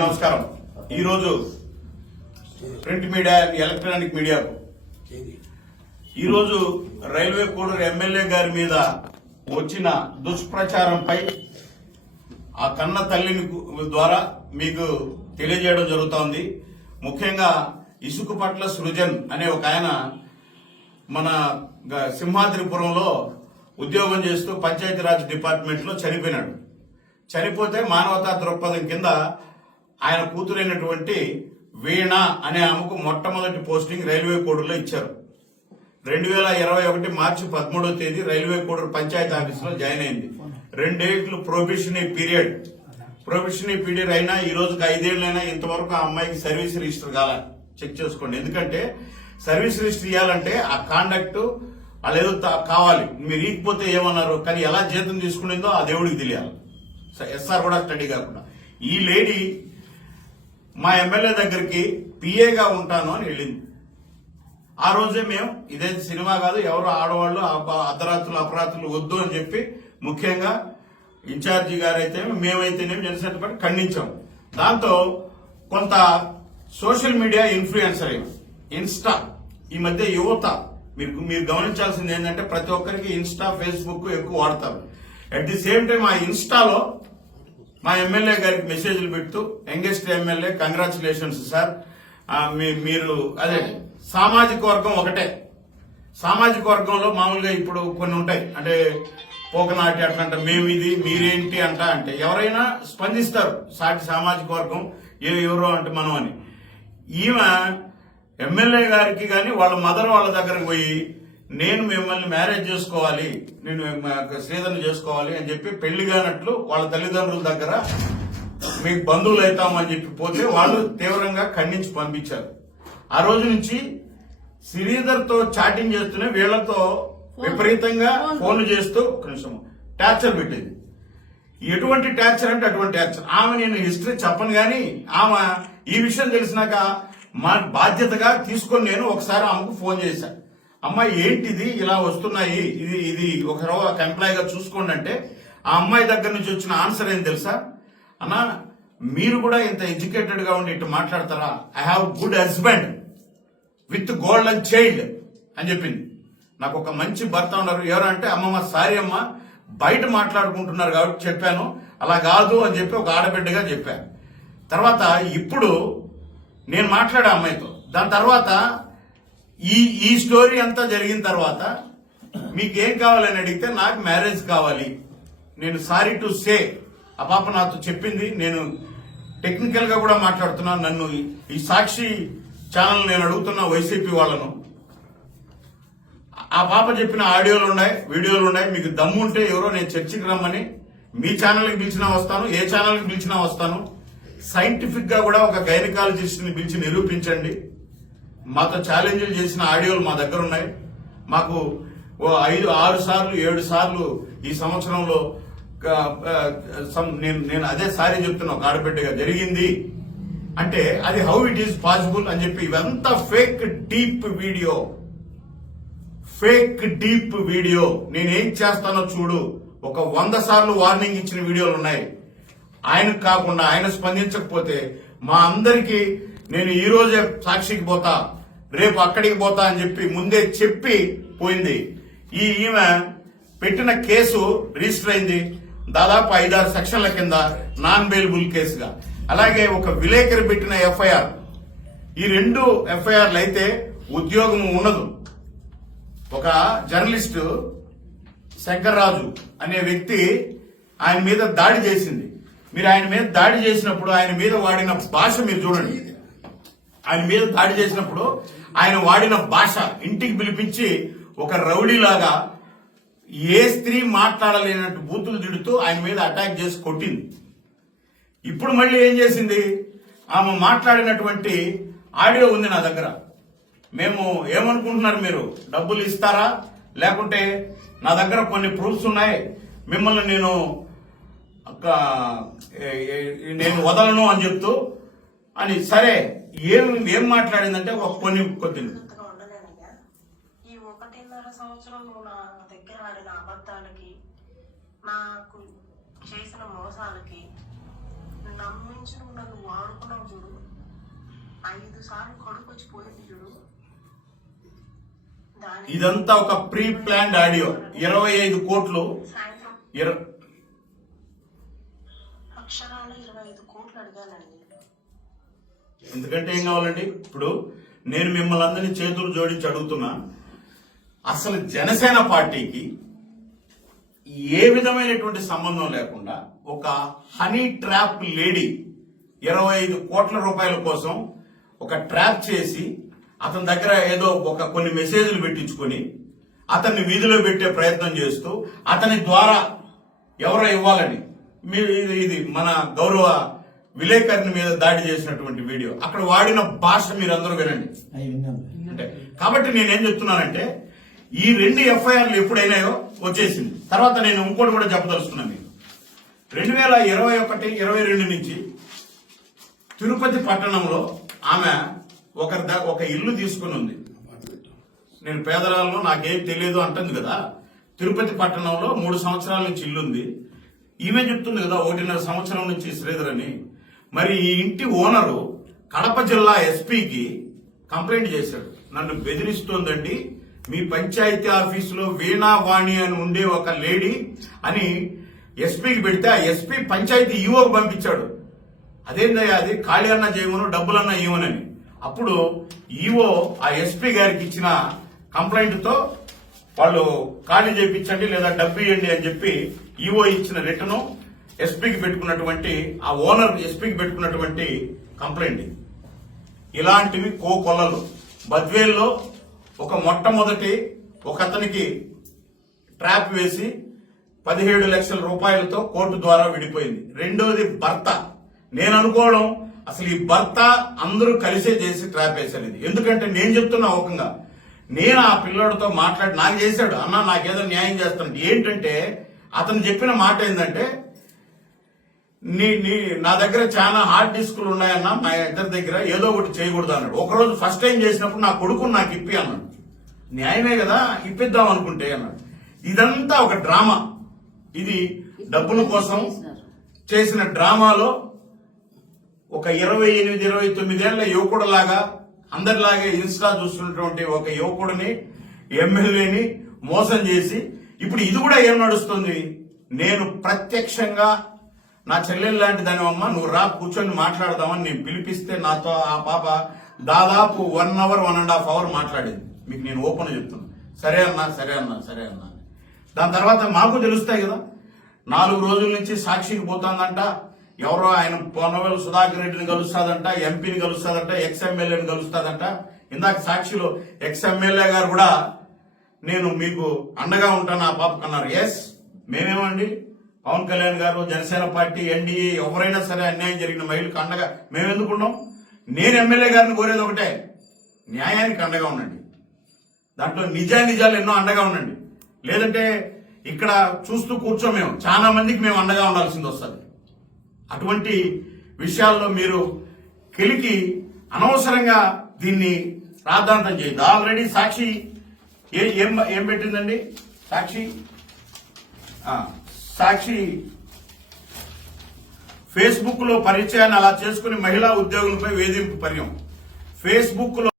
నమస్కారం. ఈరోజు print media electronic మీడియాకు ఈరోజు రైల్వే కోడూరు ఎమ్మెల్యే గారి మీద వచ్చిన దుష్ప్రచారంపై ఆ కన్న తల్లిని ద్వారా మీకు తెలియజేయడం జరుగుతోంది. ముఖ్యంగా ఇసుకపట్ల సృజన్ అనే ఒక ఆయన మన సింహాద్రిపురంలో ఉద్యోగం చేస్తూ పంచాయతీరాజ్ డిపార్ట్మెంట్ లో చనిపోయినాడు. చనిపోతే మానవతా దృక్పథం కింద ఆయన కూతురైనటువంటి వీణ అనే ఆమెకు మొట్టమొదటి పోస్టింగ్ రైల్వే కోడూరులో ఇచ్చారు. 2021 మార్చి 13వ తేదీ రైల్వే కోడూరు పంచాయతీ ఆఫీసులో జాయిన్ అయింది. 2 ఏళ్లు ప్రొబేషనరీ పీరియడ్ అయినా ఈ రోజుకి 5 ఏళ్లైనా ఇంతవరకు ఆ అమ్మాయికి సర్వీస్ రిజిస్టర్ కాల చెక్ చేసుకోండి. ఎందుకంటే సర్వీస్ రిజిస్టర్ ఇవ్వాలంటే ఆ కాండక్ట్ వాళ్ళేదో కావాలి. మీరు ఇకపోతే ఏమన్నారు, కానీ ఎలా జీతం తీసుకునేదో ఆ దేవుడికి తెలియాలి. ఎస్ఆర్ కూడా స్టడీ కాకుండా ఈ లేడీ మా ఎమ్మెల్యే దగ్గరికి పిఏగా ఉంటాను అని వెళ్ళింది. ఆ రోజే మేము ఇదే సినిమా కాదు, ఎవరు ఆడవాళ్ళు అర్ధరాత్రులు అపరాత్రులు వద్దు అని చెప్పి ముఖ్యంగా ఇన్ఛార్జి గారైతే మేమైతేనేమి జనసేన పార్టీ ఖండించాం. దాంతో కొంత సోషల్ మీడియా ఇన్ఫ్లుయెన్సర్ ఇన్స్టా ఈ మధ్య యువత మీరు గమనించాల్సింది ఏంటంటే ప్రతి ఒక్కరికి ఇన్స్టా ఫేస్బుక్ ఎక్కువ వాడతారు. అట్ ది సేమ్ టైం ఆ ఇన్స్టాలో మా ఎమ్మెల్యే గారికి మెసేజ్లు పెడుతూ యంగెస్ట్ ఎమ్మెల్యే కంగ్రాచులేషన్స్ సార్, మీరు అదే సామాజిక వర్గం ఒకటే. సామాజిక వర్గంలో మామూలుగా ఇప్పుడు కొన్ని ఉంటాయి, అంటే పోకనాటి అట్లంట, మేము ఇది మీరేంటి అంట, అంటే ఎవరైనా స్పందిస్తారు సాటి సామాజిక వర్గం ఎవరో అంటే మనం అని. ఈమె ఎమ్మెల్యే గారికి కానీ వాళ్ళ మదర్ వాళ్ళ దగ్గరకు పోయి నేను మిమ్మల్ని మ్యారేజ్ చేసుకోవాలి, నేను శ్రీధరణ చేసుకోవాలి అని చెప్పి పెళ్లి కానట్లు వాళ్ళ తల్లిదండ్రుల దగ్గర మీకు బంధువులు అవుతామని చెప్పి పోతే వాళ్ళు తీవ్రంగా ఖండించి పంపించారు. ఆ రోజు నుంచి శ్రీధర్ తో చాటింగ్ చేస్తూనే వీళ్లతో విపరీతంగా ఫోన్లు చేస్తూ కొంచెం టార్చర్ పెట్టింది. ఎటువంటి టార్చర్ అంటే అటువంటి టార్చర్. ఆమె నేను హిస్టరీ చెప్పను గాని ఆమె ఈ విషయం తెలిసినాక మా బాధ్యతగా తీసుకొని నేను ఒకసారి ఆమెకు ఫోన్ చేశాను. అమ్మాయి ఏంటిది ఇలా వస్తున్నాయి, ఇది ఒక ఎంప్లాయ్ గా చూసుకోండి అంటే ఆ అమ్మాయి దగ్గర నుంచి వచ్చిన ఆన్సర్ ఏం తెలుసా, అన్నా మీరు కూడా ఇంత ఎడ్యుకేటెడ్ గా ఉండి ఇటు మాట్లాడతారా, I have good husband with golden child అని చెప్పింది. నాకు ఒక మంచి భర్త ఉన్నారు. ఎవరంటే అమ్మమ్మ సారీ అమ్మ బయట మాట్లాడుకుంటున్నారు కాబట్టి చెప్పాను, అలా కాదు అని చెప్పి ఒక ఆడబిడ్డగా చెప్పాను. తర్వాత ఇప్పుడు నేను మాట్లాడా అమ్మాయితో. దాని తర్వాత ఈ స్టోరీ అంతా జరిగిన తర్వాత మీకేం కావాలని అడిగితే నాకు మ్యారేజ్ కావాలి, నేను సారీ టు సే ఆ పాప నాతో చెప్పింది. నేను టెక్నికల్ గా కూడా మాట్లాడుతున్నాను. నన్ను ఈ సాక్షి ఛానల్ నేను అడుగుతున్నా వైసీపీ వాళ్ళను, ఆ పాప చెప్పిన ఆడియోలు ఉన్నాయి, వీడియోలు ఉన్నాయి. మీకు దమ్ము ఉంటే ఎవరో నేను చర్చికి రమ్మని మీ ఛానల్కి పిలిచినా వస్తాను, ఏ ఛానల్కి పిలిచినా వస్తాను. సైంటిఫిక్ గా కూడా ఒక గైనకాలజిస్ట్ ని పిలిచి నిరూపించండి. మాతో ఛాలెంజ్లు చేసిన ఆడియోలు మా దగ్గర ఉన్నాయి. మాకు 5, 6 సార్లు 7 సార్లు ఈ సంవత్సరంలో నేను అదే సారీ చెప్తున్నా, ఒక ఆడబిడ్డగా జరిగింది అంటే అది హౌ ఇట్ ఈస్ పాసిబుల్ అని చెప్పి ఇవంతా ఫేక్ డీప్ వీడియో. నేనేం చేస్తానో చూడు, ఒక 100 సార్లు వార్నింగ్ ఇచ్చిన వీడియోలు ఉన్నాయి. ఆయనకు కాకుండా ఆయన స్పందించకపోతే మా అందరికీ నేను ఈ రోజే సాక్షికి పోతా, రేపు అక్కడికి పోతా అని చెప్పి ముందే చెప్పి పోయింది. ఈమె పెట్టిన కేసు రిజిస్టర్ అయింది దాదాపు 5-6 సెక్షన్ల కింద నాన్ బెయిలబుల్ కేసుగా. అలాగే ఒక విలేకరి పెట్టిన ఎఫ్ఐఆర్, ఈ 2 ఎఫ్ఐఆర్లు అయితే ఉద్యోగం ఉండదు. ఒక జర్నలిస్టు శంకర్రాజు అనే వ్యక్తి ఆయన మీద దాడి చేసింది. మీరు ఆయన మీద దాడి చేసినప్పుడు ఆయన మీద వాడిన భాష మీరు చూడండి. ఆయన మీద దాడి చేసినప్పుడు ఆయన వాడిన భాష ఇంటికి పిలిపించి ఒక రౌడీలాగా ఏ స్త్రీ మాట్లాడలేనట్టు బూతులు తిడుతూ ఆయన మీద అటాక్ చేసి కొట్టింది. ఇప్పుడు మళ్ళీ ఏం చేసింది, ఆమె మాట్లాడినటువంటి ఆడియో ఉంది నా దగ్గర. మేము ఏమనుకుంటున్నారు, మీరు డబ్బులు ఇస్తారా లేకుంటే నా దగ్గర కొన్ని ప్రూఫ్స్ ఉన్నాయి, మిమ్మల్ని నేను వదలను అని చెప్తూ అని. సరే ఏం మాట్లాడిందంటే ఒక కొన్ని కొద్ది ఈ 1.5 సంవత్సరం నా దగ్గర ఆడిన అబద్ధాలకి, నాకు చేసిన మోసాలకి నమ్మించి నన్ను వాడు 5 సార్లు కొడుకు వచ్చి పోయింది చూడు. దాని ఇదంతా ఒక ప్రీ ప్లాన్డ్ ఆడియో. 25 కోట్లు సాయంత్రం అక్షరాలు 25 కోట్లు అడగాలండి. ఎందుకంటే ఏం కావాలండి? ఇప్పుడు నేను మిమ్మల్ని అందరినీ చేతులు జోడించి అడుగుతున్నా, అసలు జనసేన పార్టీకి ఏ విధమైనటువంటి సంబంధం లేకుండా ఒక హనీ ట్రాప్ లేడీ 25 కోట్ల రూపాయల కోసం ఒక ట్రాప్ చేసి అతని దగ్గర ఏదో కొన్ని మెసేజ్లు పెట్టించుకొని అతన్ని వీధిలో పెట్టే ప్రయత్నం చేస్తూ అతని ద్వారా ఎవరో ఇవ్వాలని ఇది మన గౌరవ విలేకరుని మీద దాడి చేసినటువంటి వీడియో. అక్కడ వాడిన భాష మీరందరూ వినండి. అంటే కాబట్టి నేనేం చెప్తున్నానంటే, ఈ 2 ఎఫ్ఐఆర్లు ఎప్పుడైనాయో వచ్చేసింది. తర్వాత నేను ఇంకోటి కూడా చెప్పదలుచుకున్నాను మీకు. 2021-22 నుంచి తిరుపతి పట్టణంలో ఆమె ఒక ఇల్లు తీసుకుని ఉంది. నేను పేదరాలను నాకేం తెలియదు అంటుంది కదా. తిరుపతి పట్టణంలో 3 సంవత్సరాల నుంచి ఇల్లు ఉంది. ఈమె చెప్తుంది కదా 1.5 సంవత్సరం నుంచి శ్రీధర్ అని. మరి ఈ ఇంటి ఓనరు కడప జిల్లా ఎస్పీకి కంప్లైంట్ చేశాడు. నన్ను బెదిరిస్తోందండి, మీ పంచాయతీ ఆఫీసులో వీణావాణి అని ఉండే ఒక లేడీ అని ఎస్పీకి పెడితే ఆ ఎస్పీ పంచాయతీ ఈవోకి పంపించాడు. అదేందయ్యా అది, ఖాళీ అన్నా చేయమను, డబ్బులన్నా ఇవ్వనని. అప్పుడు ఈవో ఆ ఎస్పీ గారికి ఇచ్చిన కంప్లైంట్ తో వాళ్ళు ఖాళీ చేయించండి లేదా డబ్బు ఇవ్వండి అని చెప్పి ఈవో ఇచ్చిన రిటర్న్ ఎస్పీకి పెట్టుకున్నటువంటి ఆ ఓనర్ ఎస్పీకి పెట్టుకున్నటువంటి కంప్లైంట్. ఇలాంటివి కోకొల్లలు. బద్వేల్లో మొట్టమొదటి ఒక అతనికి ట్రాప్ వేసి 17 లక్షల రూపాయలతో కోర్టు ద్వారా విడిపోయింది. రెండోది భర్త. నేను అనుకోవడం అసలు ఈ భర్త అందరూ కలిసే చేసి ట్రాప్ వేశారు ఇది. ఎందుకంటే నేను చెప్తున్నా ఓకంగా, నేను ఆ పిల్లోడితో మాట్లాడి నాకు చేశాడు, అన్న నాకేదో న్యాయం చేస్తాను. ఏంటంటే అతను చెప్పిన మాట ఏంటంటే, నా దగ్గర చాలా హార్డ్ డిస్కులు ఉన్నాయన్నా, నా ఇద్దరి దగ్గర ఏదో ఒకటి చేయకూడదు అన్నాడు. ఒకరోజు ఫస్ట్ టైం చేసినప్పుడు నా కొడుకుని నాకు ఇప్పి అన్నాడు. న్యాయమే కదా, ఇప్పిద్దాం అనుకుంటే అన్నాడు. ఇదంతా ఒక డ్రామా. ఇది డబ్బుల కోసం చేసిన డ్రామాలో ఒక 28-29 ఏళ్ల యువకుడులాగా అందరిలాగే ఇన్స్టా చూస్తున్నటువంటి ఒక యువకుడిని ఎమ్మెల్యేని మోసం చేసి ఇప్పుడు ఇది కూడా ఏం నడుస్తుంది. నేను ప్రత్యక్షంగా నా చెల్లెలు లాంటి దానివమ్మ, నువ్వు రా కూర్చొని మాట్లాడదామని నేను పిలిపిస్తే నాతో ఆ పాప దాదాపు 1 అవర్ 1.5 అవర్ మాట్లాడింది. మీకు నేను ఓపెన్ చెప్తున్నా. సరే అన్నా సరే అన్నా సరే అన్నా. దాని తర్వాత మాకు తెలుస్తాయి కదా. 4 రోజుల నుంచి సాక్షికి పోతుందంట, ఎవరో ఆయన పొన్నవేలు సుధాకర్ రెడ్డిని కలుస్తాదంట, ఎంపీని కలుస్తాదంట, ఎక్స్ఎమ్మెల్యేని కలుస్తాదంట. ఇందాక సాక్షిలో ఎక్స్ఎమ్మెల్యే గారు కూడా నేను మీకు అండగా ఉంటాను ఆ పాపకు అన్నారు. ఎస్, మేమేమండి, పవన్ కళ్యాణ్ గారు, జనసేన పార్టీ, ఎన్డీఏ ఎవరైనా సరే అన్యాయం జరిగిన మహిళలకు అండగా మేమెందుకున్నాం. నేను ఎమ్మెల్యే గారిని కోరేది ఒకటే, న్యాయానికి అండగా ఉండండి. దాంట్లో నిజాలు ఎన్నో అండగా ఉండండి. లేదంటే ఇక్కడ చూస్తూ కూర్చోమేము, చాలా మందికి మేము అండగా ఉండాల్సింది వస్తుంది. అటువంటి విషయాల్లో మీరు కెలికి అనవసరంగా దీన్ని రాద్ధాంతం చేయదు. ఆల్రెడీ సాక్షి ఏం పెట్టిందండి? సాక్షి ఫేస్బుక్ లో పరిచయాన్ని అలా చేసుకుని మహిళా ఉద్యోగులపై వేధింపు పర్యం. ఫేస్బుక్ లో